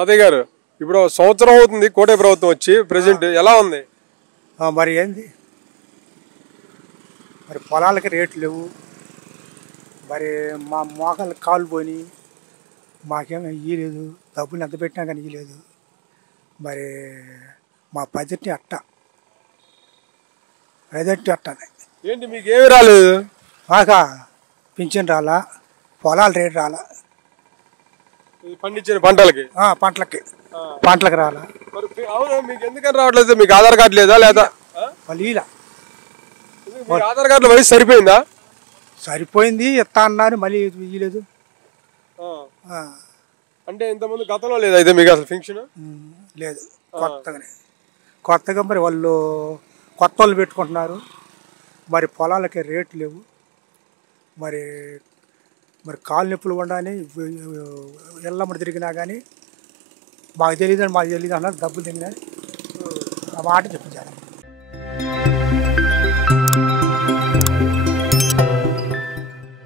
తాతయ్య గారు ఇప్పుడు సంవత్సరం అవుతుంది కోటే ప్రభుత్వం వచ్చి ప్రెసిడెంట్ ఎలా ఉంది? మరి ఏంది మరి పొలాలకి రేట్లు లేవు, మరి మా మోకాళ్ళకి కాలు పోయి మాకేమీ ఇయ్యలేదు, డబ్బులు ఎంత పెట్టినా కానీ ఇయ్యలేదు. మరి మా బడ్జెట్ని అట్టనే ఏంటి మీకు ఏమి రాలేదు? మాకా పింఛన్ రాలా, పొలాల రేటు రాలా, పండించిన పంటలకి పంటలకు రాలా. మరి అవును మీకు ఎందుకని రావట్లేదు? మీకు ఆధార్ కార్డు లేదా? లేదా వాళ్ళు ఇలా ఆధార్ కార్డు వయసు సరిపోయిందా? సరిపోయింది ఇస్తా అన్నారు, మళ్ళీ ఇయ్యలేదు. అంటే ఇంతకుముందు గతంలో లేదు అయితే మీకు అసలు ఫంక్షన్ లేదు, కొత్తగా మరి వాళ్ళు కొత్త వాళ్ళు పెట్టుకుంటున్నారు. మరి పొలాలకి రేట్లు లేవు, మరి కాలు నొప్పులు ఉండాలని ఎల్లమ్మడి తిరిగినా కానీ మాకు తెలియదు అన్నారు, డబ్బులు తిరిగినా ఆ మాట చెప్పించారు.